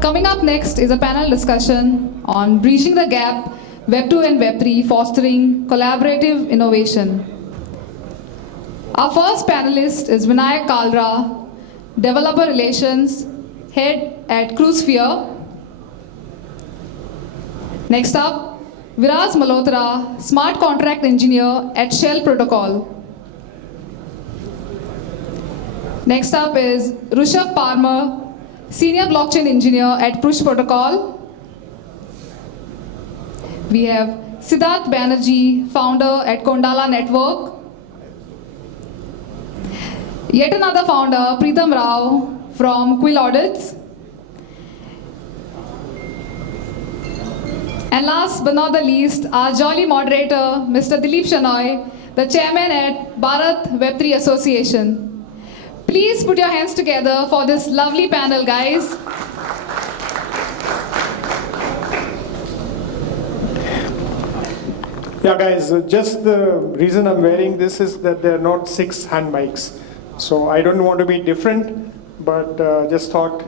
Coming up next is a panel discussion on bridging the gap, Web2 and Web3, fostering collaborative innovation. Our first panelist is Vinayak Kalra, Developer Relations Head at Cruisefear. Next up, Viraz Malhotra, Smart Contract Engineer at Shell Protocol. Next up is Rushabh Parmar, Senior Blockchain Engineer at Push Protocol. We have Siddharth Banerjee, Founder at Kondala Network. Yet another founder, Preetham Rao from Quill Audits. And last but not the least, our jolly moderator, Mr. Dilip Shanoy, the chairman at Bharat Web3 Association. Please put your hands together for this lovely panel, guys. Yeah, guys, just the reason I'm wearing this is that there are not 6 hand mics. So I don't want to be different, but just thought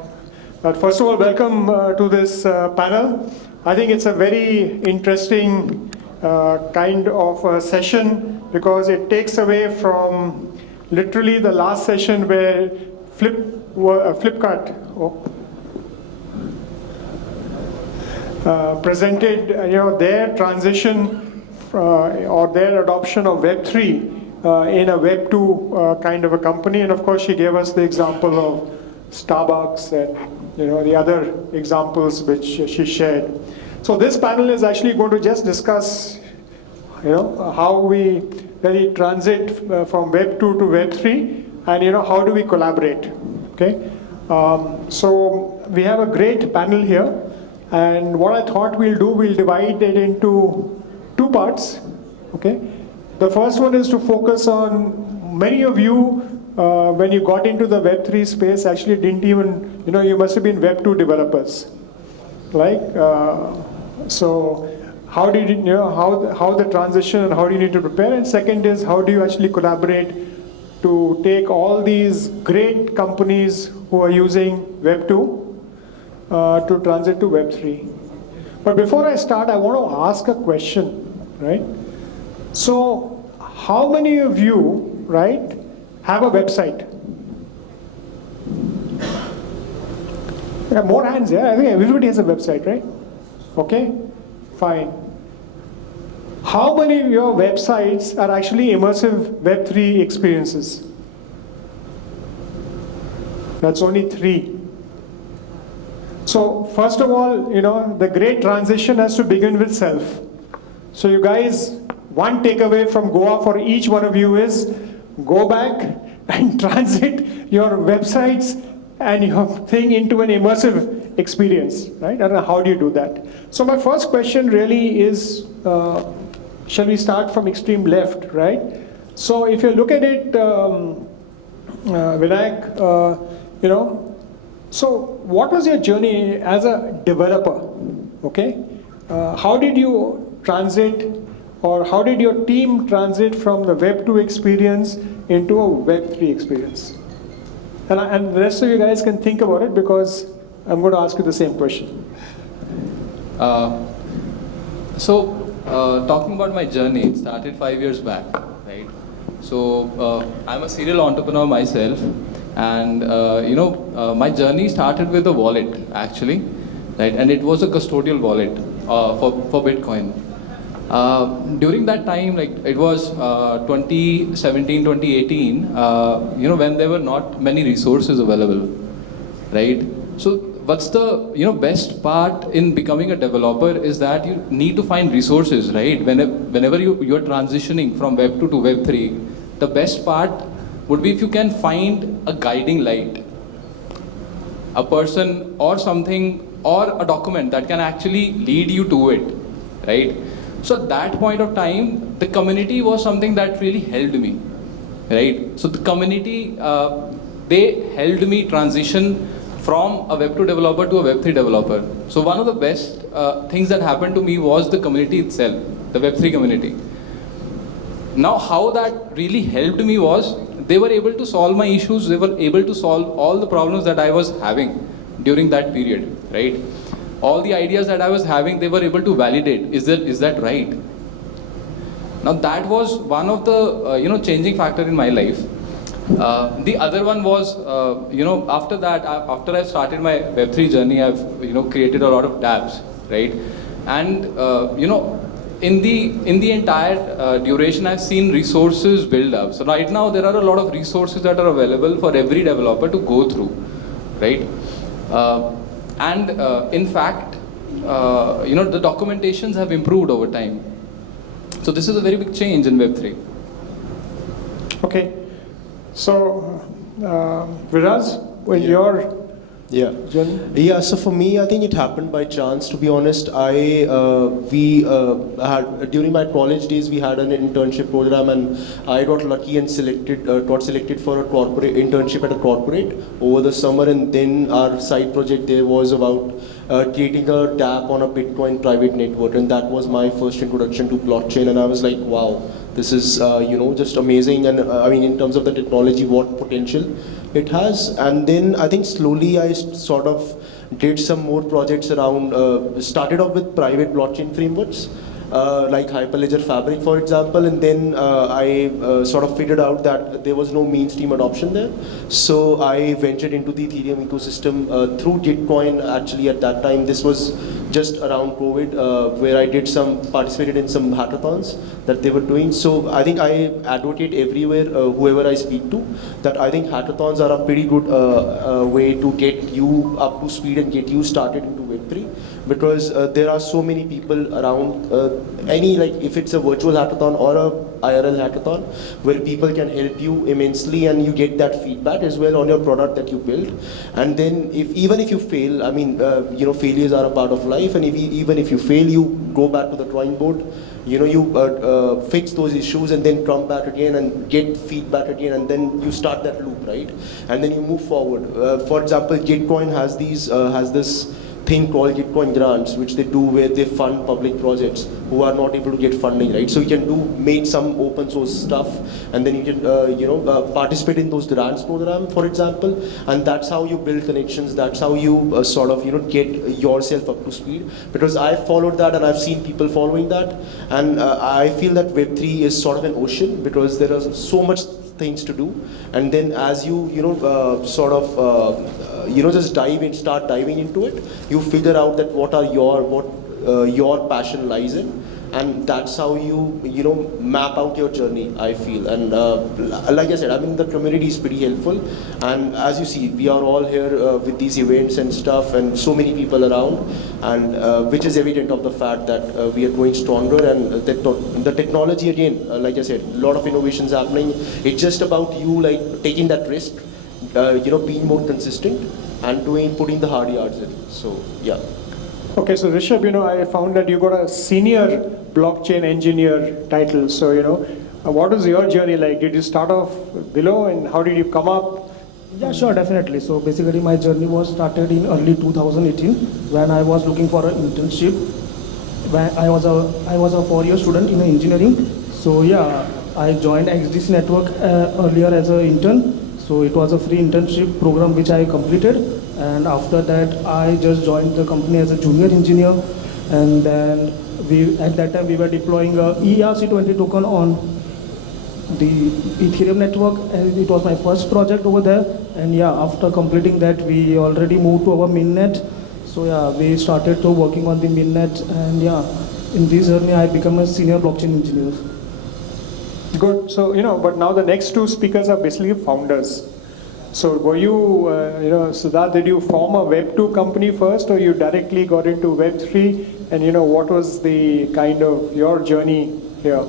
that first of all, welcome to this panel. I think it's a very interesting kind of session because it takes away from literally the last session where Flipkart presented their transition or their adoption of Web3 in a Web2 kind of a company. And of course, she gave us the example of Starbucks and the other examples which she shared. So this panel is actually going to just discuss how we really transit from Web2 to Web3 and how do we collaborate. Okay, so we have a great panel here, and what I thought we'll divide it into 2 parts. Okay, the first one is to focus on many of you when you got into the Web3 space actually didn't even you must have been Web2 developers, like so how did how the transition and how do you need to prepare, and second is how do you actually collaborate to take all these great companies who are using Web2 to transit to Web3. But before I start, I want to ask a question, right? So how many of you, right, have a website? Yeah, more hands, yeah? I think everybody has a website, right? Okay, fine. How many of your websites are actually immersive Web3 experiences? That's only 3. So first of all, the great transition has to begin with self. So you guys, one takeaway from Goa for each one of you is go back and transit your websites and your thing into an immersive experience, right? I don't know, how do you do that? So my first question really is, shall we start from extreme left, right? So if you look at it, Vinayak, so what was your journey as a developer, okay? How did you transit, or how did your team transit from the Web2 experience into a Web3 experience? And the rest of you guys can think about it because I'm going to ask you the same question. Talking about my journey, it started 5 years back, right? So I'm a serial entrepreneur myself, and my journey started with a wallet actually, right? And it was a custodial wallet for Bitcoin. During that time, like it was 2017, 2018, when there were not many resources available, right? So what's the best part in becoming a developer is that you need to find resources, right? Whenever you're transitioning from Web2 to Web3, the best part would be if you can find a guiding light, a person or something or a document that can actually lead you to it, right? So at that point of time, the community was something that really helped me, right? So the community, they helped me transition from a Web2 developer to a Web3 developer. So one of the best things that happened to me was the community itself, the Web3 community. Now how that really helped me was, they were able to solve my issues, they were able to solve all the problems that I was having. during that period, right? All the ideas that I was having, they were able to validate. Is that right? Now that was one of the changing factor in my life. The other one was, after that, after I started my Web3 journey, I've created a lot of tabs, right? And in the entire duration, I've seen resources build up. So right now, there are a lot of resources that are available for every developer to go through, right? In fact, the documentations have improved over time. So this is a very big change in Web3. Okay. So, Viraz, when your journey? Yeah, so for me, I think it happened by chance, to be honest. We had, during my college days, we had an internship program, and I got lucky and got selected for a corporate internship at a corporate over the summer, and then our side project there was about creating a dApp on a Bitcoin private network, and that was my first introduction to blockchain, and I was like, wow, this is just amazing, and I mean, in terms of the technology, what potential it has. And then I think slowly I sort of did some more projects around, started off with private blockchain frameworks, like Hyperledger Fabric, for example, and then I sort of figured out that there was no mainstream adoption there. So I ventured into the Ethereum ecosystem through Gitcoin. Actually, at that time, this was just around COVID, where I participated in some hackathons that they were doing. So I think I advocate everywhere, whoever I speak to, that I think hackathons are a pretty good way to get you up to speed and get you started into Web3. Because there are so many people around, if it's a virtual hackathon or a IRL hackathon, where people can help you immensely, and you get that feedback as well on your product that you build. And then even if you fail, I mean, failures are a part of life, and even if you fail, you go back to the drawing board, you fix those issues, and then come back again and get feedback again, and then you start that loop, right? And then you move forward. For example, Gitcoin has this thing called Gitcoin grants, which they do where they fund public projects who are not able to get funding, right? So you can make some open source stuff, and then you can participate in those grants program, for example, and that's how you build connections. That's how you get yourself up to speed. Because I followed that, and I've seen people following that, and I feel that Web3 is sort of an ocean, because there are so much things to do, and then as you just start diving into it, you figure out that what your passion lies in, and that's how you map out your journey, I feel. And like I said, I mean, the community is pretty helpful, and as you see, we are all here with these events and stuff, and so many people around, and which is evident of the fact that we are growing stronger, and the technology, again, like I said, a lot of innovations happening. It's just about you taking that risk, being more consistent, and putting the hard yards in. So yeah. Okay, so Rishabh, I found that you got a senior blockchain engineer title. So, what was your journey like? Did you start off below, and how did you come up? Yeah, sure, definitely. So basically my journey was started in early 2018 when I was looking for an internship. When I was a 4-year student in engineering. So yeah, I joined XDC Network earlier as an intern. So it was a free internship program which I completed, and after that I just joined the company as a junior engineer, and then at that time we were deploying a ERC20 token on the Ethereum network, and it was my first project over there. And yeah, after completing that, we already moved to our mainnet. So yeah, we started to working on the mainnet, and yeah, in this journey I became a senior blockchain engineer. Good. So, but now the next two speakers are basically founders. So were you, Siddharth, did you form a Web2 company first, or you directly got into Web3? And, what was the kind of your journey here?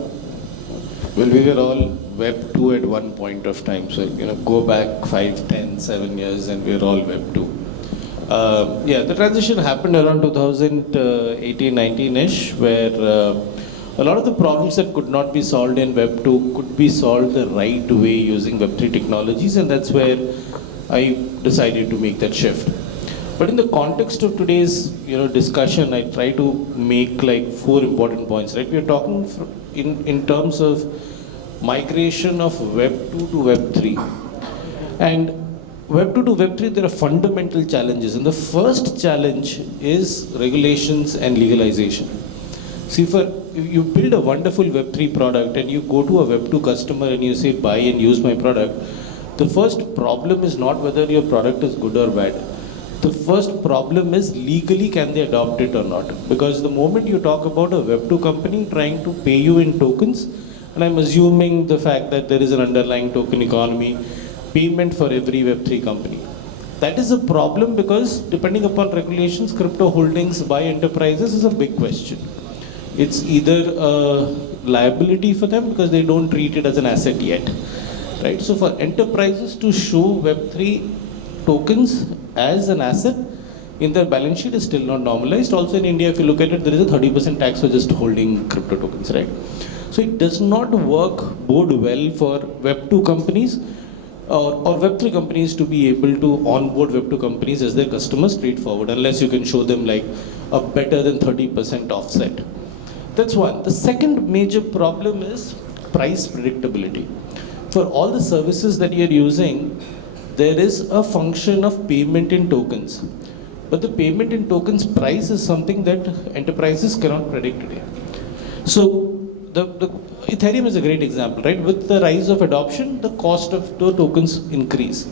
Well, we were all Web2 at one point of time. So, go back 5, 10, 7 years, and we were all Web2. Yeah, the transition happened around 2018, 19-ish, where a lot of the problems that could not be solved in Web2 could be solved the right way using Web3 technologies, and that's where I decided to make that shift. But in the context of today's discussion, I try to make 4 important points. Right, we are talking in terms of migration of Web2 to Web3, and Web 2 to Web 3, there are fundamental challenges. And the first challenge is regulations and legalization. See, if you build a wonderful Web 3 product and you go to a Web 2 customer and you say, buy and use my product, the first problem is not whether your product is good or bad. The first problem is legally can they adopt it or not. Because the moment you talk about a Web 2 company trying to pay you in tokens, and I'm assuming the fact that there is an underlying token economy, payment for every Web 3 company. That is a problem because depending upon regulations, crypto holdings by enterprises is a big question. It's either a liability for them because they don't treat it as an asset yet. Right? So for enterprises to show Web3 tokens as an asset in their balance sheet is still not normalized. Also in India, if you look at it, there is a 30% tax for just holding crypto tokens, right? So it does not bode well for Web2 companies or Web3 companies to be able to onboard Web2 companies as their customers straightforward, unless you can show them like a better than 30% offset. That's one. The second major problem is price predictability. For all the services that you're using, there is a function of payment in tokens. But the payment in tokens price is something that enterprises cannot predict today. So the Ethereum is a great example, right? With the rise of adoption, the cost of the tokens increase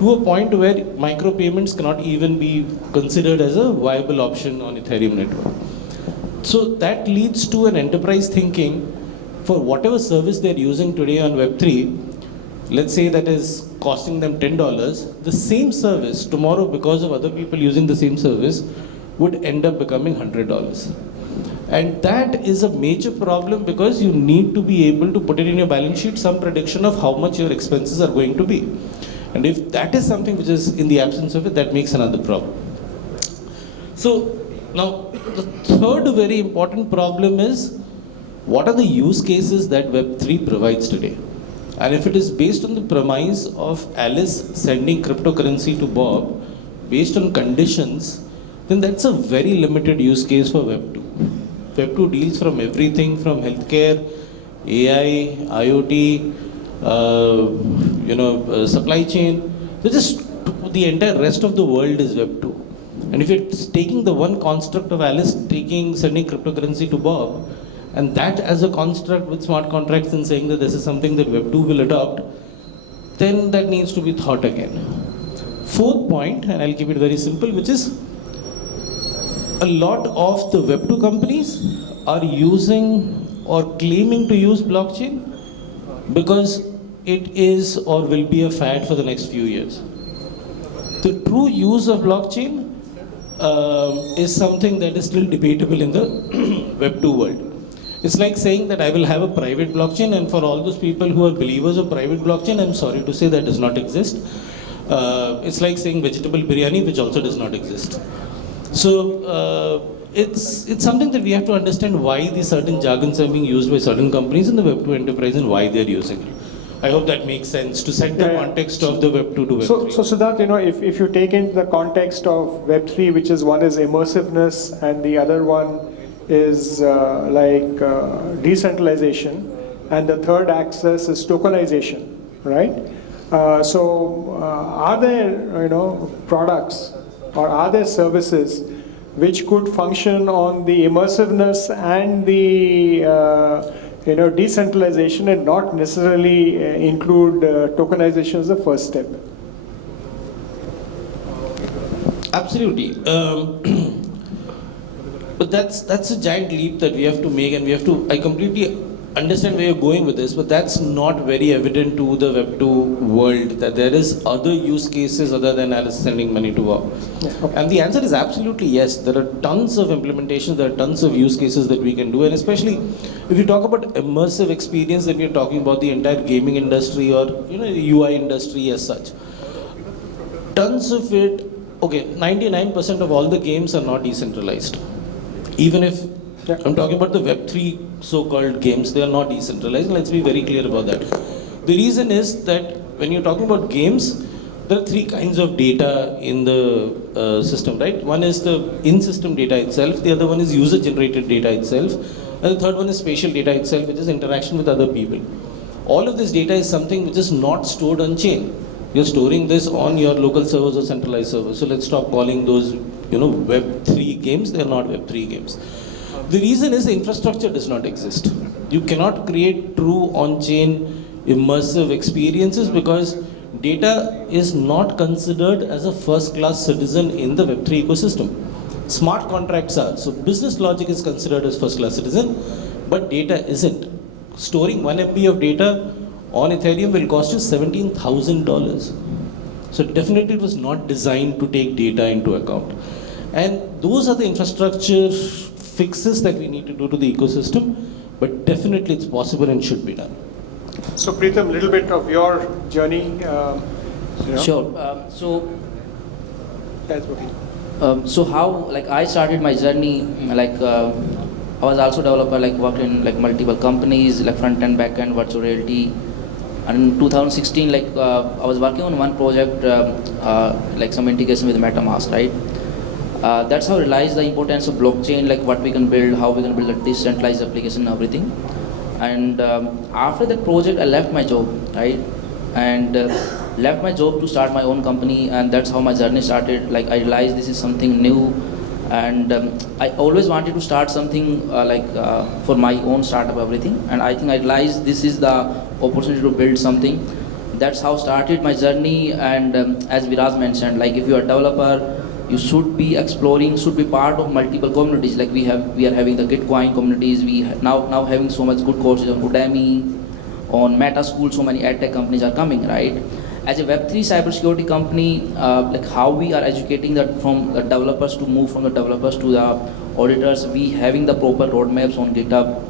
to a point where micropayments cannot even be considered as a viable option on Ethereum network. So that leads to an enterprise thinking for whatever service they're using today on Web3, let's say that is costing them $10, the same service tomorrow, because of other people using the same service, would end up becoming $100. And that is a major problem because you need to be able to put it in your balance sheet, some prediction of how much your expenses are going to be. And if that is something which is in the absence of it, that makes another problem. So now the third very important problem is, what are the use cases that Web3 provides today? And if it is based on the premise of Alice sending cryptocurrency to Bob based on conditions, then that's a very limited use case for Web2. Web2 deals from everything from healthcare, AI, IoT, supply chain. So just the entire rest of the world is Web2. And if it's taking the one construct of Alice sending cryptocurrency to Bob, and that as a construct with smart contracts and saying that this is something that Web2 will adopt, then that needs to be thought again. Fourth point, and I'll keep it very simple, which is a lot of the Web2 companies are using or claiming to use blockchain because it is or will be a fad for the next few years. The true use of blockchain is something that is still debatable in the Web2 world. It's like saying that I will have a private blockchain, and for all those people who are believers of private blockchain, I'm sorry to say that does not exist. It's like saying vegetable biryani, which also does not exist. So it's something that we have to understand why these certain jargons are being used by certain companies in the Web2 enterprise and why they're using it. I hope that makes sense to set the context of the Web2 to Web3. So Siddharth, if you take in the context of Web3, which is one is immersiveness and the other one is decentralization, and the third axis is tokenization, right? Are there products or are there services which could function on the immersiveness and the decentralization and not necessarily include tokenization as the first step? Absolutely. But that's a giant leap that we have to make, and I completely understand where you're going with this, but that's not very evident to the Web2 world, that there is other use cases other than Alice sending money to Bob. Yeah, okay. And the answer is absolutely yes. There are tons of implementations, there are tons of use cases that we can do, and especially if you talk about immersive experience, then we're talking about the entire gaming industry or the UI industry as such. Tons of it, 99% of all the games are not decentralized. Even if I'm talking about the Web3 so-called games, they are not decentralized. Let's be very clear about that. The reason is that when you're talking about games, there are three kinds of data in the system, right? One is the in-system data itself, the other one is user-generated data itself, and the third one is spatial data itself, which is interaction with other people. All of this data is something which is not stored on chain. you're storing this on your local servers or centralized servers. So let's stop calling those, Web3 games. They're not Web3 games. The reason is the infrastructure does not exist. You cannot create true on-chain immersive experiences because data is not considered as a first-class citizen in the Web3 ecosystem. Smart contracts are. So business logic is considered as first-class citizen, but data isn't. Storing 1 MB of data on Ethereum will cost you $17,000. So definitely it was not designed to take data into account. And those are the infrastructure fixes that we need to do to the ecosystem, but definitely it's possible and should be done. So Preetham, a little bit of your journey. Sure. That's okay. So how I started my journey I was also developer worked in multiple companies front end, back end, virtual reality. And in 2016 I was working on one project some integration with MetaMask, right? That's how I realized the importance of blockchain, what we can build, how we can build a decentralized application and everything. And after that project, I left my job, right? And left my job to start my own company, and that's how my journey started. I realized this is something new, and I always wanted to start something for my own startup, everything. And I think I realized this is the opportunity to build something. That's how started my journey. And as Viraj mentioned, if you are a developer, you should be exploring, should be part of multiple communities. We are having the Gitcoin communities. We now having so much good courses on Udemy, on Meta School. So many edtech companies are coming, right? As a Web3 cybersecurity company, how we are educating from the developers to move from the developers to the auditors. We having the proper roadmaps on GitHub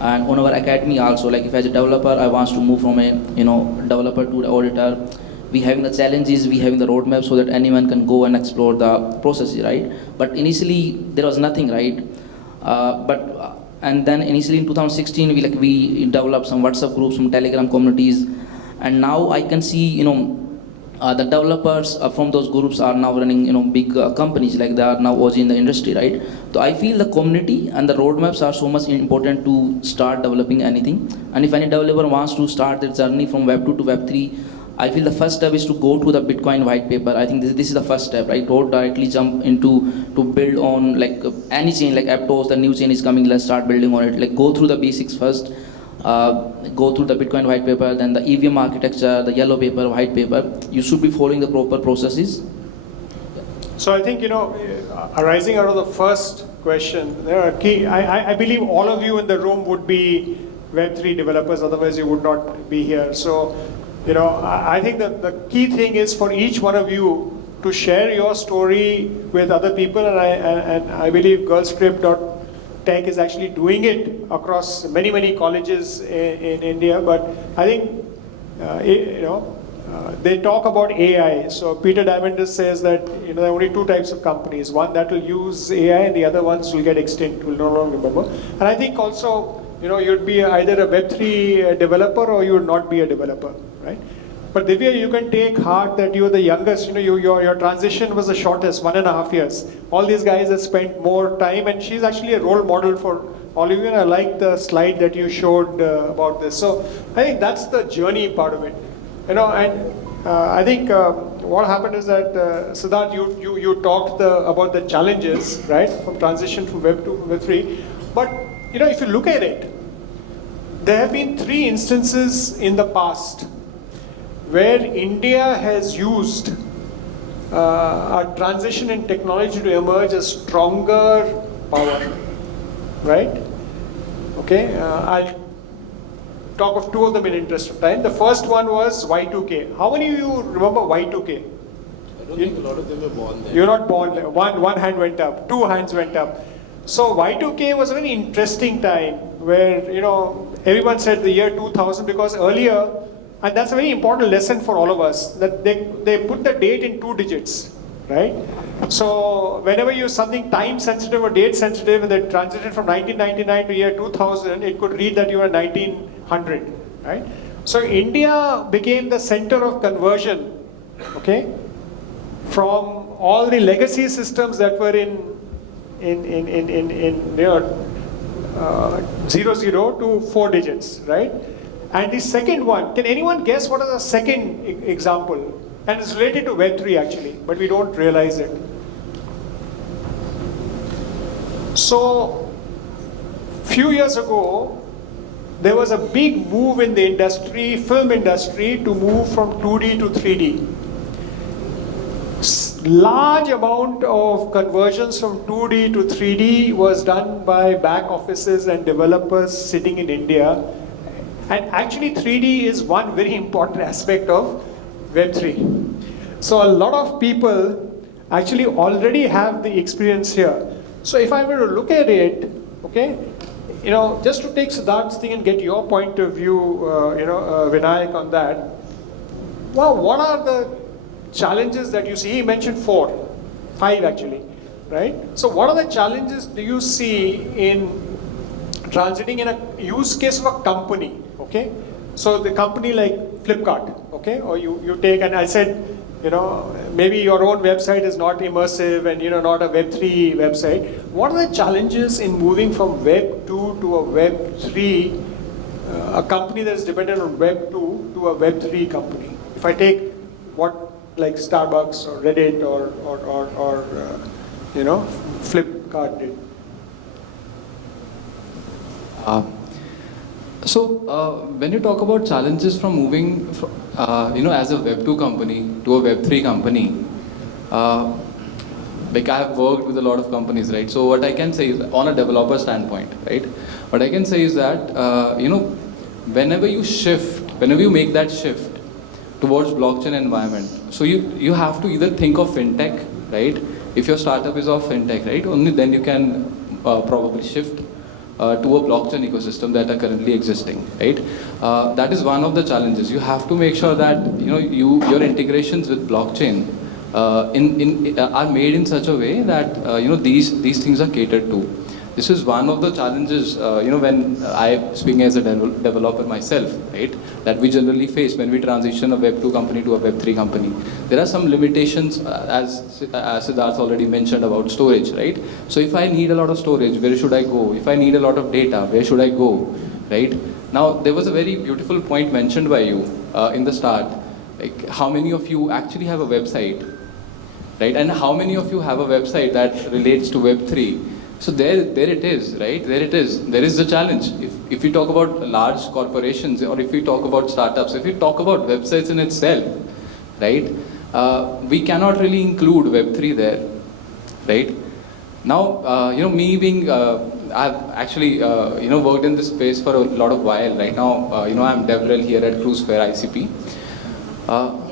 and on our academy also. If as a developer I want to move from a developer to the auditor, we having the challenges, we having the roadmap so that anyone can go and explore the processes, right? But initially there was nothing, right? And then initially in 2016 we developed some WhatsApp groups, some Telegram communities, and now I can see the developers from those groups are now running big companies, they are now OG in the industry, right? So I feel the community and the roadmaps are so much important to start developing anything. And if any developer wants to start their journey from Web2 to Web3, I feel the first step is to go to the Bitcoin white paper. I think this is the first step, right? Don't directly jump into to build on any chain, Aptos, the new chain is coming, let's start building on it. Go through the basics first, go through the Bitcoin white paper, then the EVM architecture, the yellow paper, white paper. You should be following the proper processes. So I think, arising out of the first question, there are key, I believe all of you in the room would be Web3 developers, otherwise you would not be here. So, I think that the key thing is for each one of you to share your story with other people, and I believe girlscript.tech is actually doing it across many colleges in India. But I think, they talk about AI. So Peter Diamandis says that there are only two types of companies: one that will use AI, and the other ones will get extinct, will no longer remember. And I think also, you'd be either a Web3 developer or you would not be a developer, right? But Divya, you can take heart that you're the youngest. Your transition was the shortest, 1.5 years. All these guys have spent more time, and she's actually a role model for all of you. And I like the slide that you showed about this. So I think that's the journey part of it. And I think what happened is that Siddharth, you talked about the challenges, right, from transition from Web 2 to Web 3. But if you look at it, there have been 3 instances in the past where India has used a transition in technology to emerge a stronger power, right? Okay, I'll talk of 2 of them in interest of time. The first one was Y2K. How many of you remember Y2K? I don't think a lot of them were born there. You're not born there. One hand went up, 2 hands went up. So Y2K was a very interesting time where, everyone said the year 2000 because earlier, and that's a very important lesson for all of us, that they put the date in 2 digits, right? So whenever you use something time sensitive or date sensitive, and they transited from 1999 to year 2000, it could read that you were 1900, right? So India became the center of conversion, okay, from all the legacy systems that were in 00 to 4 digits, right? And the second one, can anyone guess what is the second example? And it's related to Web3 actually, but we don't realize it. So, few years ago, there was a big move in the industry, film industry, to move from 2D to 3D. Large amount of conversions from 2D to 3D was done by back offices and developers sitting in India. And actually 3D is one very important aspect of Web3. So a lot of people actually already have the experience here. So if I were to look at it, okay, just to take Siddharth's thing and get your point of view, Vinayak on that, well, what are the challenges that you see? He mentioned 5 actually, right? So what are the challenges do you see in transiting in a use case of a company, okay? So the company like Flipkart, okay? Or you take, and I said, maybe your own website is not immersive and not a Web3 website. What are the challenges in moving from Web2 to a Web3, a company that is dependent on Web2 to a Web3 company? If I take what like Starbucks or Reddit or Flipkart did. When you talk about challenges from moving, as a Web2 company to a Web3 company, like I have worked with a lot of companies, right? So what I can say is, on a developer standpoint, right? What I can say is that, whenever you make that shift towards blockchain environment, so you have to either think of fintech, right? If your startup is of fintech, right? Only then you can probably shift to a blockchain ecosystem that are currently existing, right? That is one of the challenges. You have to make sure that your integrations with blockchain are made in such a way that these things are catered to. This is one of the challenges, when I speaking as a developer myself, right, that we generally face when we transition a Web2 company to a Web3 company. There are some limitations, as Siddharth already mentioned, about storage, right? So if I need a lot of storage, where should I go? If I need a lot of data, where should I go, right? Now, there was a very beautiful point mentioned by you in the start, like how many of you actually have a website, right? And how many of you have a website that relates to Web3? So there it is, right? There it is. There is the challenge. If we talk about large corporations, or if we talk about startups, if we talk about websites in itself, right? We cannot really include Web3 there, right? Now, me being, I've actually, worked in this space for a lot of while. Right now, I'm DevRel here at Cruisefare ICP.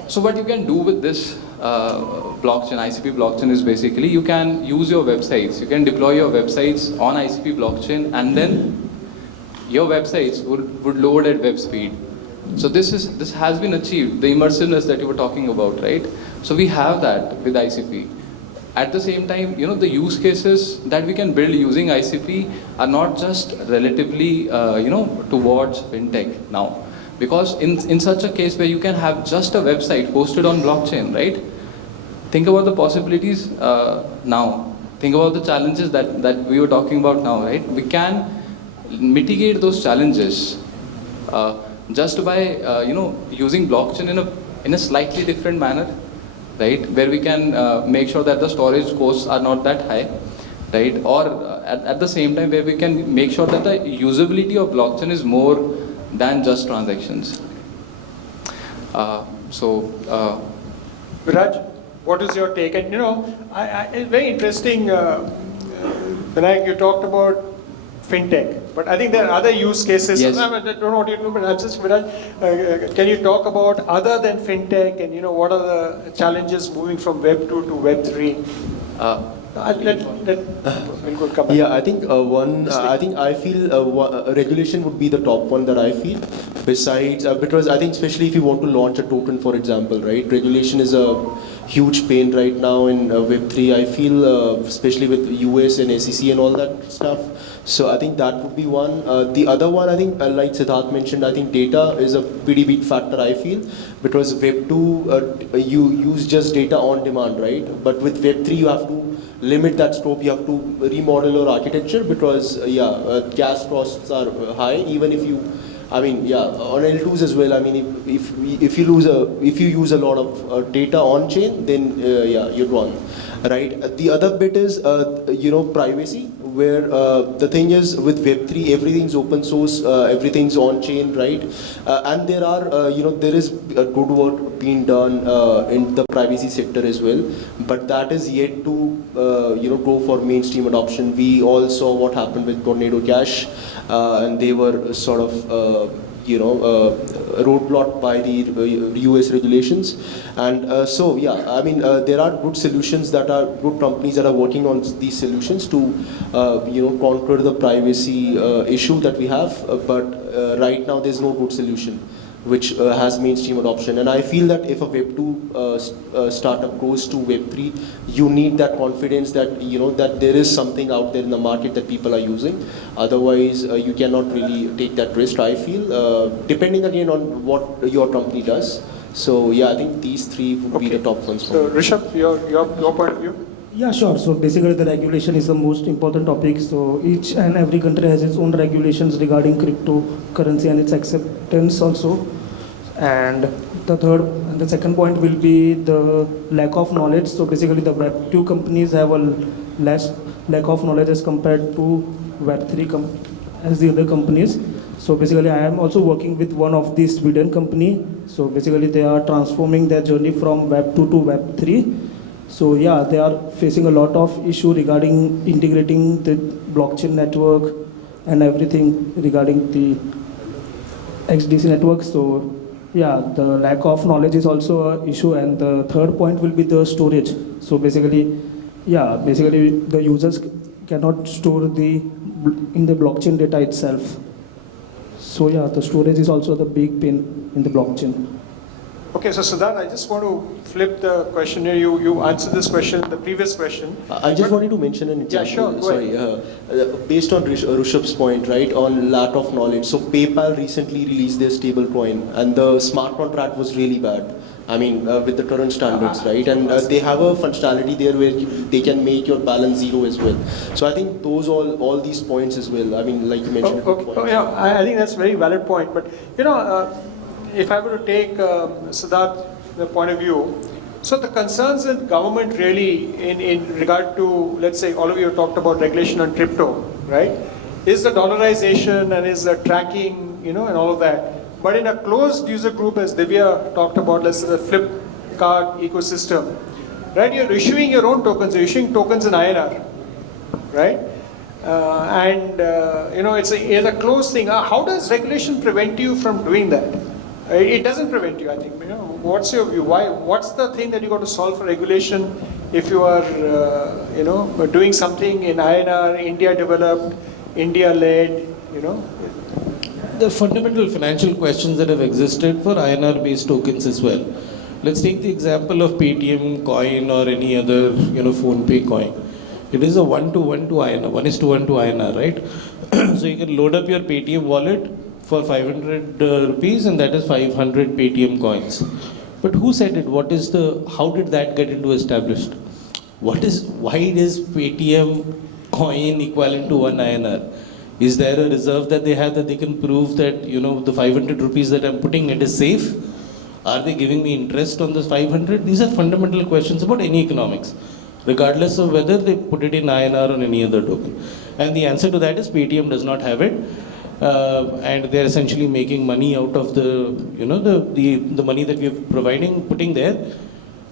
So what you can do with this blockchain, ICP blockchain, is basically you can use your websites, you can deploy your websites on ICP blockchain, and then your websites would load at web speed. So this has been achieved, the immersiveness that you were talking about, right? So we have that with ICP. At the same time, the use cases that we can build using ICP are not just relatively, towards fintech now. Because in such a case where you can have just a website hosted on blockchain, right? Think about the possibilities now. Think about the challenges that we were talking about now, right? We can mitigate those challenges just by using blockchain in a slightly different manner, right? Where we can make sure that the storage costs are not that high, right? Or at the same time, where we can make sure that the usability of blockchain is more than just transactions. Viraj, what is your take? And it's very interesting, Vinayak, you talked about fintech, but I think there are other use cases. Yes. I don't know what you do, but I'm just, Viraj, can you talk about other than fintech, and what are the challenges moving from Web2 to Web3? We'll come back. Yeah, I think I feel regulation would be the top one that I feel. Besides, because I think especially if you want to launch a token, for example, right? Regulation is a huge pain right now in Web3. I feel, especially with US and SEC and all that stuff. So I think that would be one. The other one, I think, like Siddharth mentioned, I think data is a pretty big factor, I feel, because Web2, you use just data on demand, right? But with Web3, you have to limit that scope, you have to remodel your architecture because, gas costs are high, even if you I mean, yeah, on L2s as well. I mean, if you use a lot of data on chain, then yeah, you're wrong, right? The other bit is privacy, where the thing is with Web3, everything's open source, everything's on chain, right? And there are there is good work being done in the privacy sector as well, but that is yet to go for mainstream adoption. We all saw what happened with Tornado Cash, and they were sort of roadblocked by the US regulations. And so yeah, I mean there are good solutions, that are good companies that are working on these solutions to conquer the privacy issue that we have, but right now there's no good solution which has mainstream adoption. And I feel that if a Web2 startup goes to Web3, you need that confidence that that there is something out there in the market that people are using. Otherwise, you cannot really take that risk, I feel, depending again on what your company does. So yeah, I think these three would be the top ones. So Rishabh, your point of view? Yeah, sure. So basically the regulation is the most important topic. So each and every country has its own regulations regarding cryptocurrency and its acceptance also. And the second point will be the lack of knowledge. So basically the Web2 companies have a less lack of knowledge as compared to Web3 as the other companies. So basically I am also working with one of these Sweden company. So basically they are transforming their journey from Web2 to Web3. So yeah, they are facing a lot of issue regarding integrating the blockchain network and everything regarding the XDC network. So yeah, the lack of knowledge is also an issue. And the third point will be the storage. So basically the users cannot store in the blockchain data itself. So yeah, the storage is also the big pain in the blockchain. Okay, so Siddharth, I just want to flip the question here. You answered this question in the previous question. I just wanted to mention an example. Yeah, sure. Sorry, based on Rishabh's point, right, on lack of knowledge. So PayPal recently released their stable coin, and the smart contract was really bad. I mean, with the current standards, right? And they have a functionality there where they can make your balance zero as well. So I think those all these points as well. I mean, like you mentioned. I think that's a very valid point. But if I were to take Siddharth, the point of view, so the concerns in government really in regard to, let's say, all of you have talked about regulation on crypto, right? Is the dollarization and is the tracking, and all of that. But in a closed user group, as Divya talked about, let's say the Flipkart ecosystem, right? You're issuing your own tokens, you're issuing tokens in INR, right? It's a closed thing. How does regulation prevent you from doing that? It doesn't prevent you, I think. What's your view? What's the thing that you got to solve for regulation if you are, doing something in INR, India developed, India led, The fundamental financial questions that have existed for INR-based tokens as well. Let's take the example of Paytm coin or any other, PhonePe coin. It is a 1-to-1 to INR, 1:1 to INR, right? So you can load up your Paytm wallet for 500 rupees, and that is 500 Paytm coins. But who said it? How did that get into established? Why is Paytm coin equivalent to 1 INR? Is there a reserve that they have that they can prove that, the 500 rupees that I'm putting it is safe? Are they giving me interest on this 500? These are fundamental questions about any economics, regardless of whether they put it in INR or any other token. And the answer to that is Paytm does not have it. And they're essentially making money out of the money that we're putting there.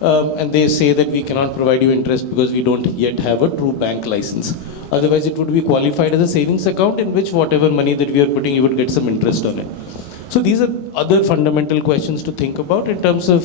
And they say that we cannot provide you interest because we don't yet have a true bank license. Otherwise, it would be qualified as a savings account in which whatever money that we are putting, you would get some interest on it. So these are other fundamental questions to think about in terms of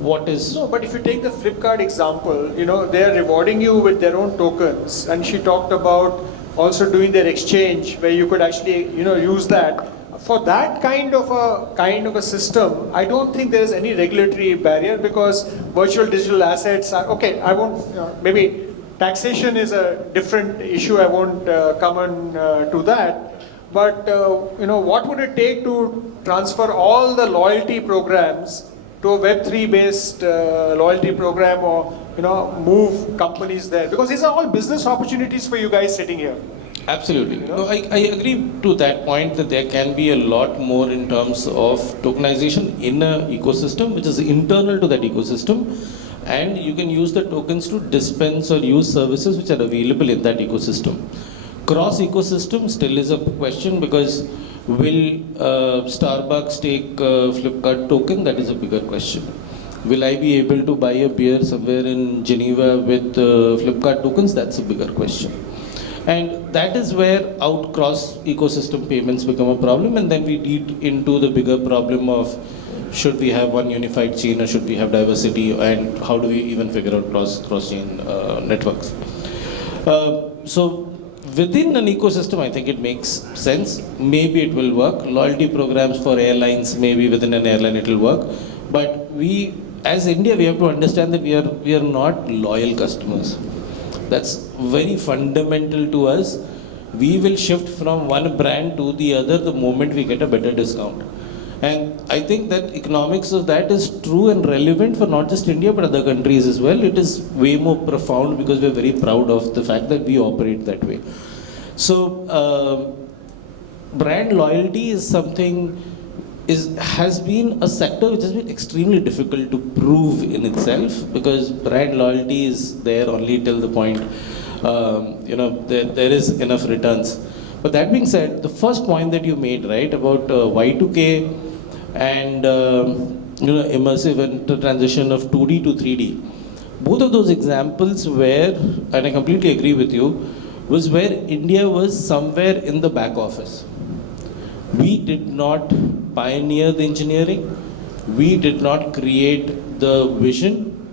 what is... No, but if you take the Flipkart example, they are rewarding you with their own tokens. And she talked about also doing their exchange where you could actually, use that. For that kind of a system, I don't think there is any regulatory barrier because virtual digital assets are, okay, I won't, maybe taxation is a different issue, I won't come on to that. But, what would it take to transfer all the loyalty programs to a Web3 based loyalty program or, move companies there? Because these are all business opportunities for you guys sitting here. Absolutely. No, I agree to that point that there can be a lot more in terms of tokenization in an ecosystem which is internal to that ecosystem, and you can use the tokens to dispense or use services which are available in that ecosystem. Cross ecosystem still is a question, because will Starbucks take Flipkart token? That is a bigger question. Will I be able to buy a beer somewhere in Geneva with Flipkart tokens? That's a bigger question. And that is where out cross ecosystem payments become a problem, and then we lead into the bigger problem of should we have one unified chain or should we have diversity, and how do we even figure out cross chain networks. So within an ecosystem, I think it makes sense. Maybe it will work. Loyalty programs for airlines, maybe within an airline it will work. But we, as India, we have to understand that we are not loyal customers. That's very fundamental to us. We will shift from one brand to the other the moment we get a better discount. And I think that economics of that is true and relevant for not just India but other countries as well. It is way more profound because we're very proud of the fact that we operate that way. So brand loyalty is something has been a sector which has been extremely difficult to prove in itself, because brand loyalty is there only till the point there is enough returns. But that being said, the first point that you made, right, about Y2K and immersive and the transition of 2D to 3D, both of those examples were, and I completely agree with you, was where India was somewhere in the back office. We did not pioneer the engineering. We did not create the vision.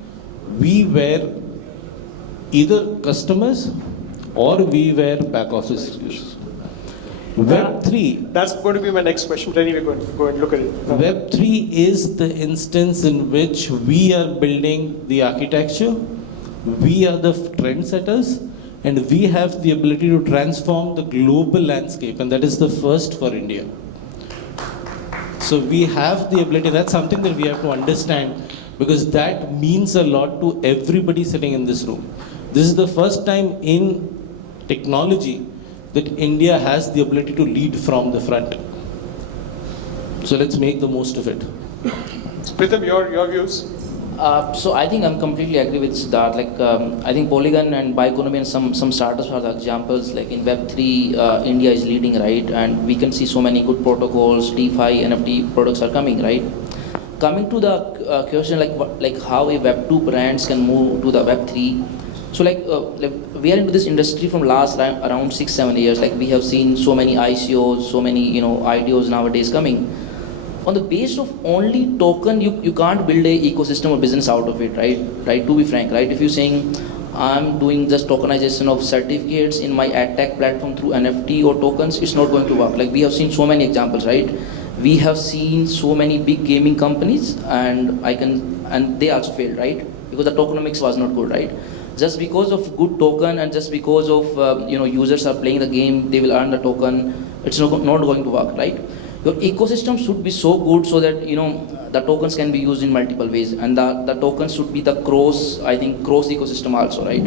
We were either customers or we were back office users. Web3. That's going to be my next question, but anyway, go and look at it. Web3 is the instance in which we are building the architecture, we are the trendsetters, and we have the ability to transform the global landscape, and that is the first for India. So we have the ability, that's something that we have to understand, because that means a lot to everybody sitting in this room. This is the first time in technology that India has the ability to lead from the front. So let's make the most of it. Pritham, your views? So I think I'm completely agree with Siddharth. Like I think Polygon and Bioeconomy and some startups are the examples. Like in Web3, India is leading, right? And we can see so many good protocols, DeFi, NFT products are coming, right? Coming to the question like how a Web2 brands can move to the Web3. So like we are into this industry from last around 6-7 years. Like we have seen so many ICOs, so many IDOs nowadays coming. On the base of only token, you can't build a ecosystem or business out of it, right? Right? To be frank, right? If you're saying I'm doing just tokenization of certificates in my ad tech platform through NFT or tokens, it's not going to work. Like we have seen so many examples, right? We have seen so many big gaming companies, and they also failed, right? Because the tokenomics was not good, right? Just because of good token and just because of users are playing the game, they will earn the token. It's not going to work, right? Your ecosystem should be so good so that the tokens can be used in multiple ways, and the tokens should be the cross ecosystem also, right?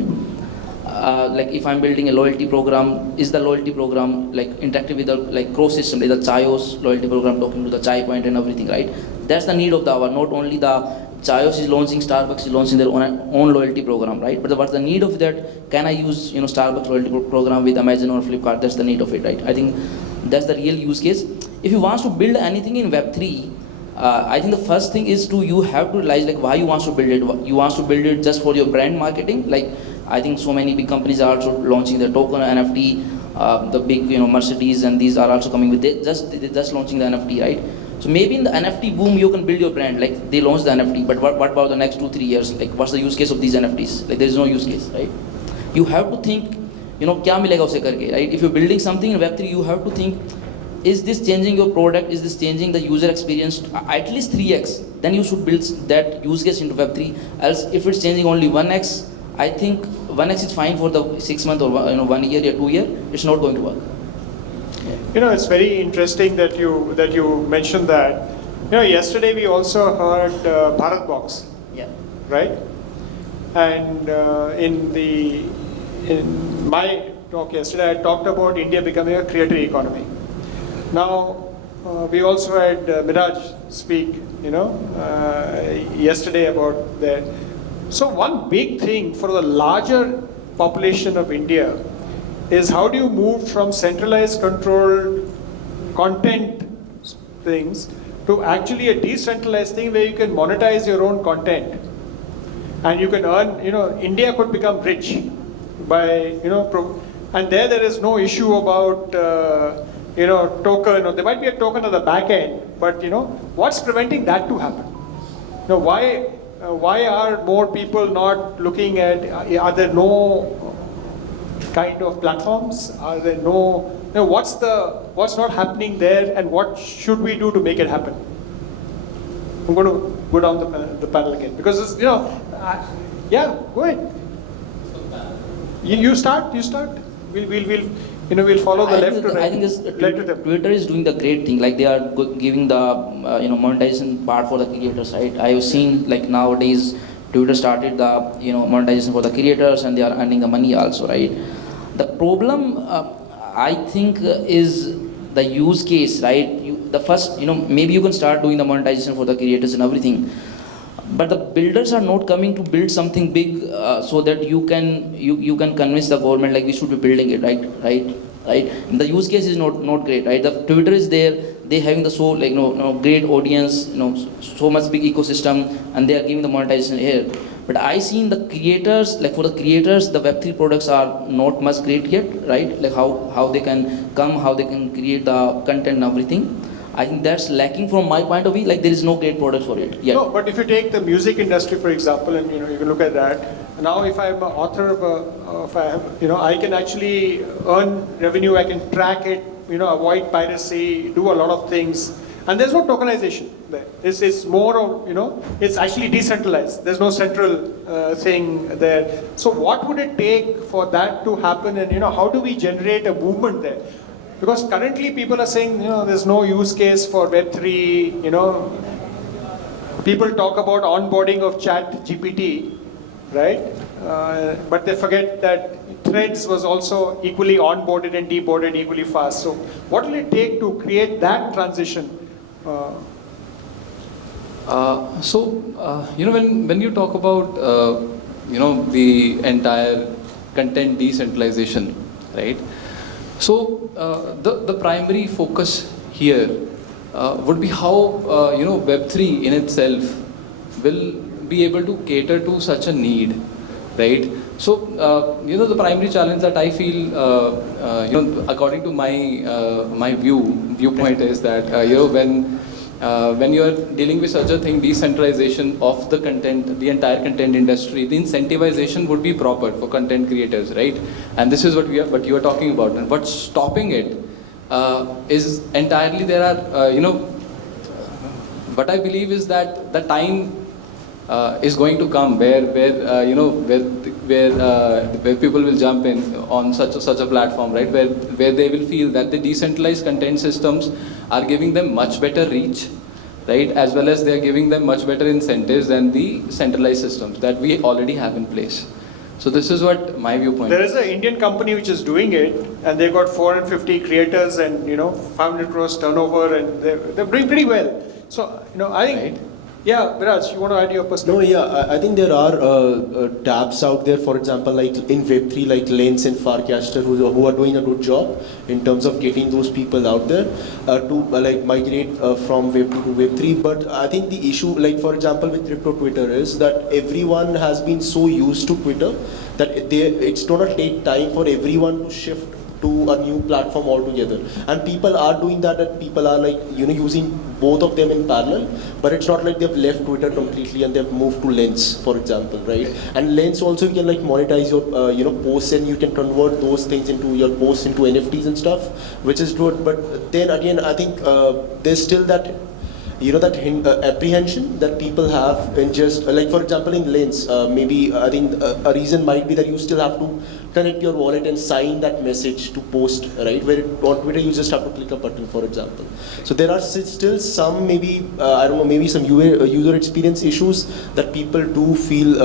Like if I'm building a loyalty program, is the loyalty program like interactive with the cross system, like the Chayos loyalty program talking to the Chai Point and everything, right? That's the need of the hour. Not only the Chayos is launching, Starbucks is launching their own loyalty program, right? But what's the need of that? Can I use Starbucks loyalty program with Amazon or Flipkart? That's the need of it, right? I think that's the real use case. If you want to build anything in Web3, I think the first thing is you have to realize like why you want to build it. You want to build it just for your brand marketing. Like I think so many big companies are also launching their token NFT. The big Mercedes and these are also coming with it. Just launching the NFT, right? So maybe in the NFT boom you can build your brand. Like they launched the NFT, but what about the next 2-3 years? Like what's the use case of these NFTs? Like there is no use case, right? You have to think, क्या मिलेगा उसे करके, right? If you're building something in Web3, you have to think, is this changing your product? Is this changing the user experience at least 3x? Then you should build that use case into Web3. Else, if it's changing only 1x, I think 1x is fine for the 6 month or 1 year or 2 year. It's not going to work. It's very interesting that you mentioned that. Yesterday we also heard Bharat Box. Yeah. Right? And in my talk yesterday, I talked about India becoming a creator economy. Now, we also had Miraj speak, yesterday about that. So one big thing for the larger population of India is how do you move from centralized controlled content things to actually a decentralized thing where you can monetize your own content and you can earn, India could become rich by, and there is no issue about, token, or there might be a token at the back end, but, what's preventing that to happen? Why are more people not looking at, are there no kind of platforms? Are there no, what's not happening there and what should we do to make it happen? I'm going to go down the panel again because it's, yeah, go ahead. You start. We'll follow the left to right. I think Twitter is doing the great thing. Like they are giving the monetization part for the creators, right? I've seen like nowadays Twitter started the monetization for the creators and they are earning the money also, right? The problem I think is the use case, right? The first, maybe you can start doing the monetization for the creators and everything, but the builders are not coming to build something big so that you can convince the government like we should be building it, right? And the use case is not great, right? The Twitter is there, they having the so great audience, so much big ecosystem, and they are giving the monetization here. But I seen the creators, like for the creators, the Web3 products are not much great yet, right? Like how they can come, how they can create the content and everything. I think that's lacking from my point of view. Like there is no great product for it yet. No, but if you take the music industry, for example, and you can look at that. Now, if I'm an author of I can actually earn revenue. I can track it. Avoid piracy. Do a lot of things, and there's no tokenization there. It's more of it's actually decentralized. There's no central thing there. So, what would it take for that to happen? And how do we generate a movement there? Because currently people are saying, there's no use case for Web3, people talk about onboarding of Chat GPT, right? But they forget that Threads was also equally onboarded and deboarded equally fast. So what will it take to create that transition? When you talk about, the entire content decentralization, right? So the primary focus here would be how Web3 in itself will be able to cater to such a need, right? So the primary challenge that I feel, according to my viewpoint is that when you are dealing with such a thing, decentralization of the content, the entire content industry, the incentivization would be proper for content creators, right? And this is what you are talking about. And what's stopping it is entirely there are, what I believe is that the time is going to come where people will jump in on such a platform, right? Where they will feel that the decentralized content systems are giving them much better reach, right? As well as they are giving them much better incentives than the centralized systems that we already have in place. So this is what my viewpoint. There is an Indian company which is doing it, and they've got 450 creators and 500 crores turnover, and they're doing pretty well. So I think. Right. Yeah, Viraj, you want to add your perspective? No, yeah, I think there are tabs out there, for example, like in Web3, like Lens and Farcaster, who are doing a good job in terms of getting those people out there to like migrate from Web2 to Web3. But I think the issue, like for example, with crypto Twitter is that everyone has been so used to Twitter that it's gonna take time for everyone to shift to a new platform altogether, and people are doing that, and people are like using both of them in parallel, but it's not like they've left Twitter completely and they've moved to Lens, for example, right? And Lens also, you can like monetize your posts, and you can convert those things into your posts into NFTs and stuff, which is good. But then again, I think there's still that apprehension that people have in just like, for example, in Lens, maybe I think a reason might be that you still have to connect your wallet and sign that message to post, right? Where on Twitter you just have to click a button, for example. So there are still some maybe, I don't know, maybe some user experience issues that people do feel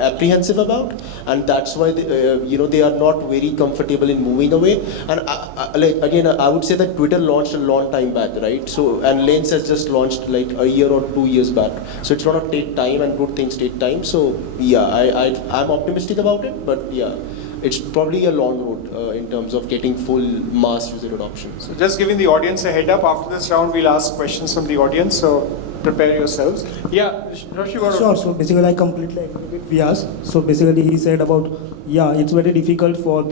apprehensive about, and that's why they are not very comfortable in moving away. And I would say that Twitter launched a long time back, right? So, and Lens has just launched like a year or 2 years back. So it's gonna take time, and good things take time. So yeah, I'm optimistic about it, but yeah, it's probably a long road in terms of getting full mass user adoption. So just giving the audience a head up, after this round we'll ask questions from the audience, so prepare yourselves. Yeah, Roshi, Sure, so basically I completely agree with Vyas. So basically he said about, yeah, it's very difficult for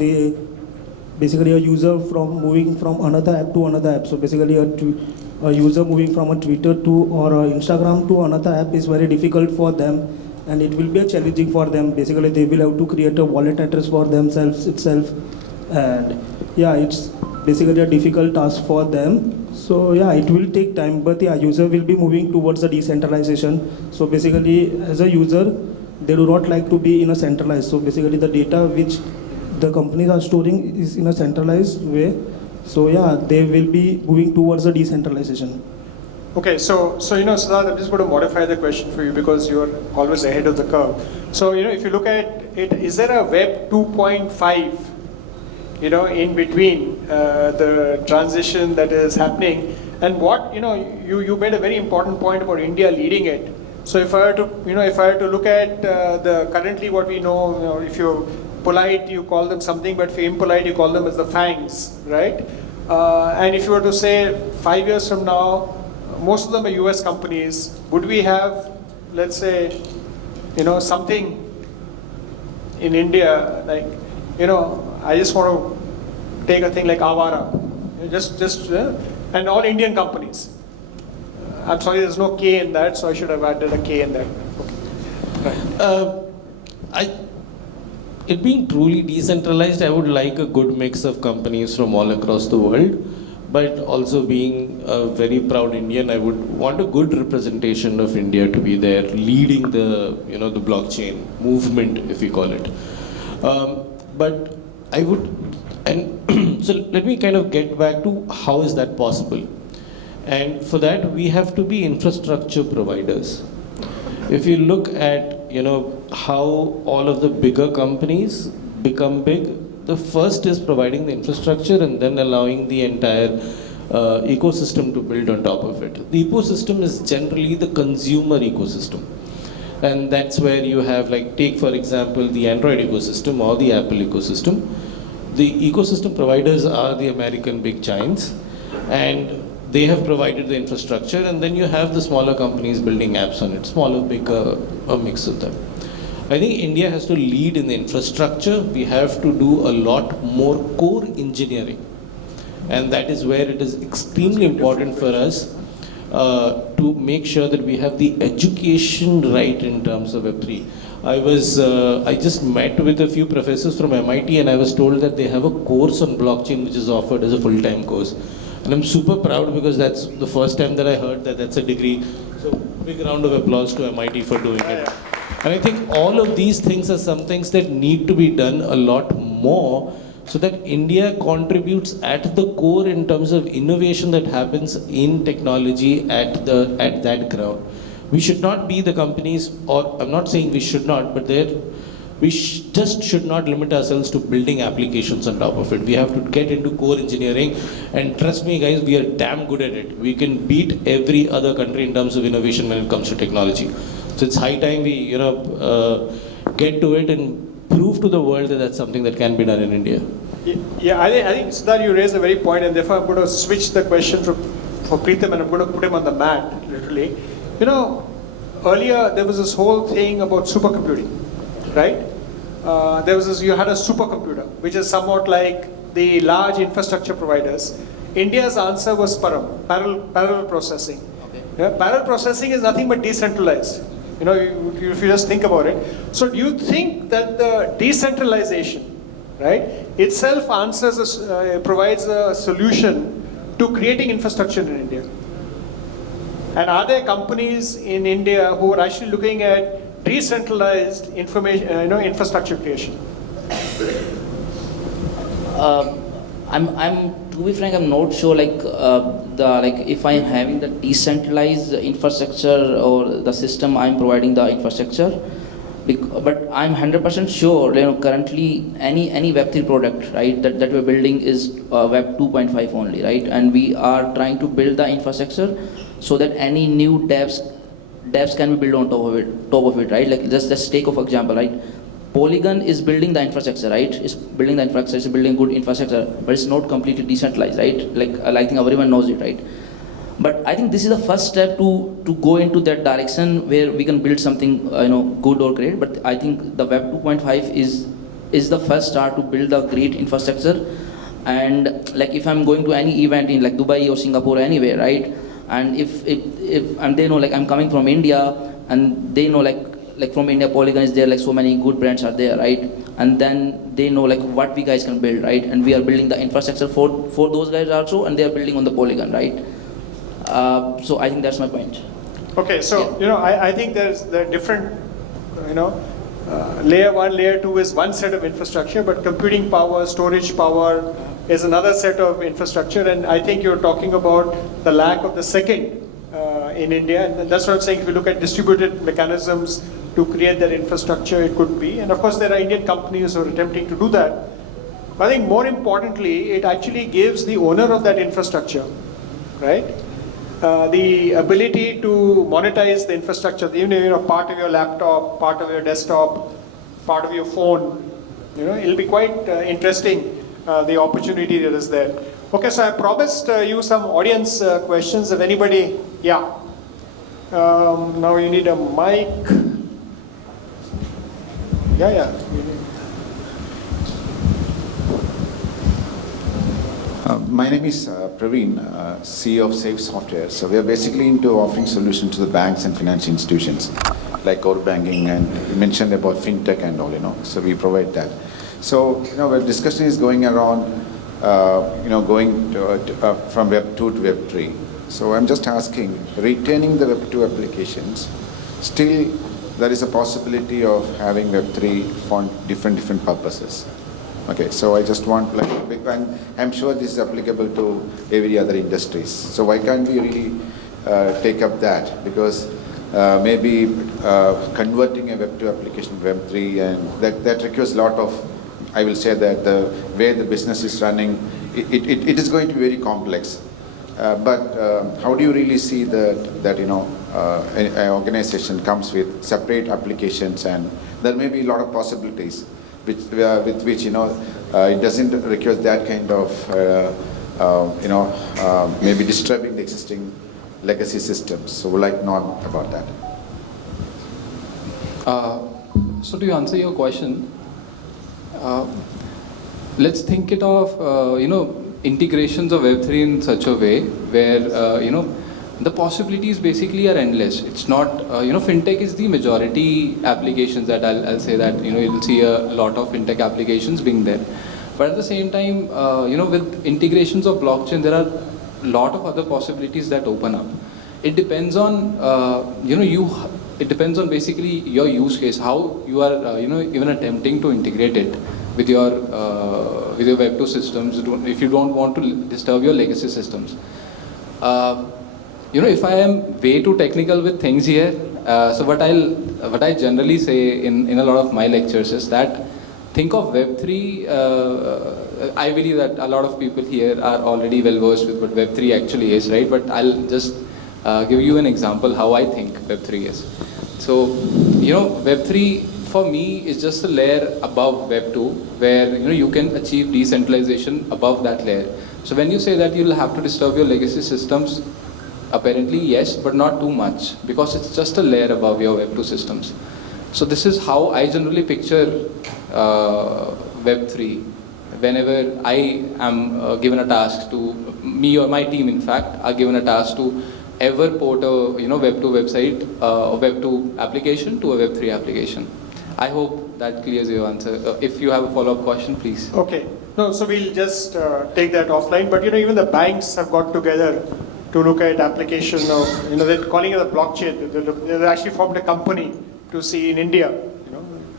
basically a user from moving from another app to another app. So basically a user moving from a Twitter to or a Instagram to another app is very difficult for them, and it will be challenging for them. Basically they will have to create a wallet address for themselves itself, and yeah, it's basically a difficult task for them. So yeah, it will take time, but yeah, user will be moving towards the decentralization. So basically as a user, they do not like to be in a centralized. So basically the data which the companies are storing is in a centralized way. So yeah, they will be moving towards the decentralization. Okay, so Siddharth, I'm just going to modify the question for you because you're always ahead of the curve. So if you look at it, is there a Web 2.5, in between the transition that is happening, and what you made a very important point about India leading it. So if I were to look at the currently what we know, if you're polite, you call them something, but if you're impolite, you call them as the fangs, right? And if you were to say 5 years from now, most of them are US companies, would we have, let's say, something in India, like, I just want to take a thing like Avara, and all Indian companies. I'm sorry, there's no K in that, so I should have added a K in there. Okay. Right. It being truly decentralized, I would like a good mix of companies from all across the world, but also being a very proud Indian, I would want a good representation of India to be there, leading the the blockchain movement, if we call it. But I would, and so let me kind of get back to how is that possible. And for that, we have to be infrastructure providers. If you look at how all of the bigger companies become big, the first is providing the infrastructure and then allowing the entire ecosystem to build on top of it. The ecosystem is generally the consumer ecosystem. And that's where you have, like, take for example the Android ecosystem or the Apple ecosystem. The ecosystem providers are the American big giants, and they have provided the infrastructure, and then you have the smaller companies building apps on it, smaller, bigger, a mix of them. I think India has to lead in the infrastructure. We have to do a lot more core engineering, and that is where it is extremely important for us to make sure that we have the education right in terms of Web3. I just met with a few professors from MIT, and I was told that they have a course on blockchain which is offered as a full-time course. And I'm super proud because that's the first time that I heard that that's a degree. So big round of applause to MIT for doing it. And I think all of these things are some things that need to be done a lot more so that India contributes at the core in terms of innovation that happens in technology at that ground. We should not be the companies, or I'm not saying we should not, but we just should not limit ourselves to building applications on top of it. We have to get into core engineering, and trust me guys, we are damn good at it. We can beat every other country in terms of innovation when it comes to technology. So it's high time we get to it and prove to the world that that's something that can be done in India. Yeah, I think Siddharth, you raised a very point, and therefore I'm going to switch the question for Preetham, and I'm going to put him on the mat, literally. Earlier there was this whole thing about supercomputing, right? You had a supercomputer, which is somewhat like the large infrastructure providers. India's answer was parallel processing. Okay. Yeah, parallel processing is nothing but decentralized. If you just think about it. So do you think that the decentralization, right, itself provides a solution to creating infrastructure in India? And are there companies in India who are actually looking at decentralized information, infrastructure creation? I'm to be frank, I'm not sure if I'm having the decentralized infrastructure or the system I'm providing the infrastructure. But I'm 100% sure, currently any Web3 product, right, that we're building is Web 2.5 only, right, and we are trying to build the infrastructure so that any new devs can be built on top of it, right? Like just take of example, right? Polygon is building the infrastructure, right? It's building the infrastructure, it's building good infrastructure, but it's not completely decentralized, right? Like I think everyone knows it, right? But I think this is the first step to go into that direction where we can build something good or great. But I think the Web 2.5 is the first start to build a great infrastructure. And like if I'm going to any event in like Dubai or Singapore or anywhere, right? And if and they know like I'm coming from India, and they know like from India Polygon is there, like so many good brands are there, right? And then they know like what we guys can build, right? And we are building the infrastructure for those guys also, and they are building on the Polygon, right? So I think that's my point. Okay, so I think there are different, layer 1, layer 2 is one set of infrastructure, but computing power, storage power is another set of infrastructure, and I think you're talking about the lack of the second in India, and that's what I'm saying. If you look at distributed mechanisms to create that infrastructure, it could be, and of course there are Indian companies who are attempting to do that. But I think more importantly, it actually gives the owner of that infrastructure, right? The ability to monetize the infrastructure, even part of your laptop, part of your desktop, part of your phone. It'll be quite interesting, the opportunity that is there. Okay, so I promised you some audience questions. If anybody, yeah. Now you need a mic. Yeah. My name is Praveen, CEO of Safe Software. So we are basically into offering solutions to the banks and financial institutions, like core banking, and you mentioned about fintech and all, so we provide that. So, the discussion is going around, going from Web 2 to Web 3. So I'm just asking, retaining the Web 2 applications, still there is a possibility of having Web 3 for different purposes. Okay, so I just want, I'm sure this is applicable to every other industries. So why can't we really take up that? Because maybe converting a Web 2 application to Web 3, and that requires a lot of, I will say that the way the business is running, it is going to be very complex. But how do you really see that an organization comes with separate applications, and there may be a lot of possibilities with which it doesn't require that kind of maybe disturbing the existing legacy systems. So we'd like to know about that. So to answer your question, let's think it of integrations of Web3 in such a way where the possibilities basically are endless. It's not, fintech is the majority applications that I'll say that, you'll see a lot of fintech applications being there. But at the same time, with integrations of blockchain, there are a lot of other possibilities that open up. It depends on, it depends on basically your use case, how you are, even attempting to integrate it with your Web 2 systems, if you don't want to disturb your legacy systems. If I am way too technical with things here, so what I generally say in a lot of my lectures is that think of Web3, I believe that a lot of people here are already well versed with what Web3 actually is, right? But I'll just give you an example how I think Web3 is. So, Web3 for me is just a layer above Web 2 where you can achieve decentralization above that layer. So when you say that you'll have to disturb your legacy systems, apparently yes, but not too much, because it's just a layer above your Web 2 systems. So this is how I generally picture Web 3. Whenever I am given a task to, me or my team in fact, are given a task to ever port a Web 2 website, a Web 2 application to a Web 3 application. I hope that clears your answer. If you have a follow-up question, please. Okay. No, so we'll just take that offline. But even the banks have got together to look at application of, they're calling it a blockchain. They actually formed a company to see in India,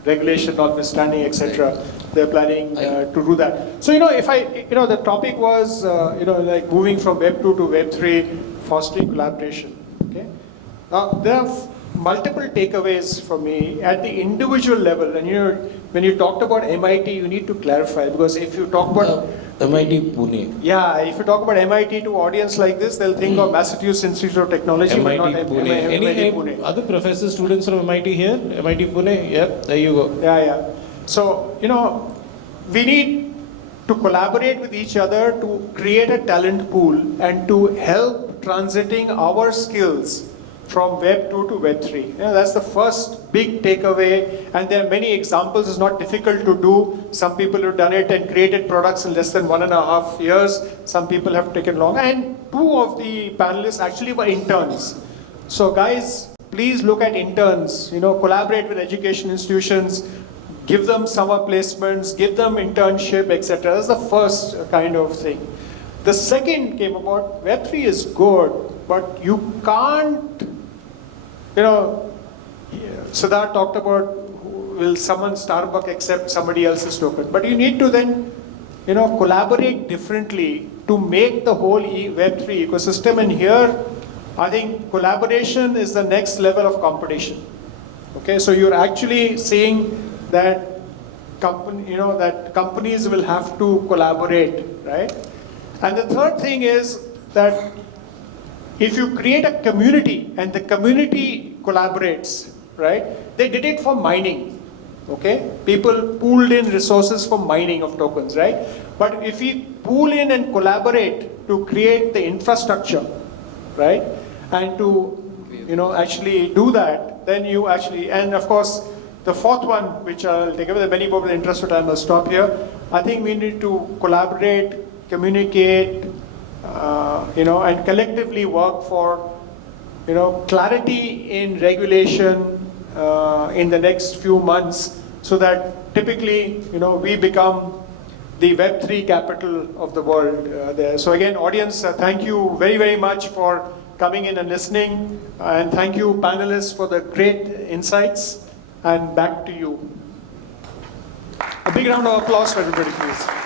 regulation notwithstanding, etc. they're planning to do that. So, if the topic was, like moving from Web 2 to Web 3, fostering collaboration. Okay. Now, there are multiple takeaways for me at the individual level. And when you talked about MIT, you need to clarify, because if you talk about MIT Pune. yeah, if you talk about MIT to audience like this, they'll think of Massachusetts Institute of Technology, MIT but not Pune. MIT Any Pune. other professors, students from MIT here? MIT Pune? Yeah, there you go. Yeah. So, we need to collaborate with each other to create a talent pool and to help transiting our skills from Web 2 to Web 3. That's the first big takeaway, and there are many examples. It's not difficult to do. Some people have done it and created products in less than 1.5 years. Some people have taken long. And 2 of the panelists actually were interns. So guys, please look at interns, collaborate with education institutions, give them summer placements, give them internship, etc. That's the first kind of thing. The second came about, Web3 is good, but you can't, Siddharth talked about, will someone Starbucks accept somebody else's token? But you need to then, collaborate differently to make the whole Web3 ecosystem. And here, I think collaboration is the next level of competition. Okay, so you're actually seeing that companies will have to collaborate, right? And the third thing is that if you create a community and the community collaborates, right? They did it for mining, okay? People pooled in resources for mining of tokens, right? But if we pool in and collaborate to create the infrastructure, right? And to, actually do that, then you actually, and of course, the fourth one, which I'll take away, the many people in the interest of time, I'll stop here. I think we need to collaborate, communicate, and collectively work for, clarity in regulation in the next few months, so that typically, we become the Web3 capital of the world there. So again, audience, thank you very, very much for coming in and listening, and thank you panelists for the great insights, and back to you. A big round of applause for everybody, please.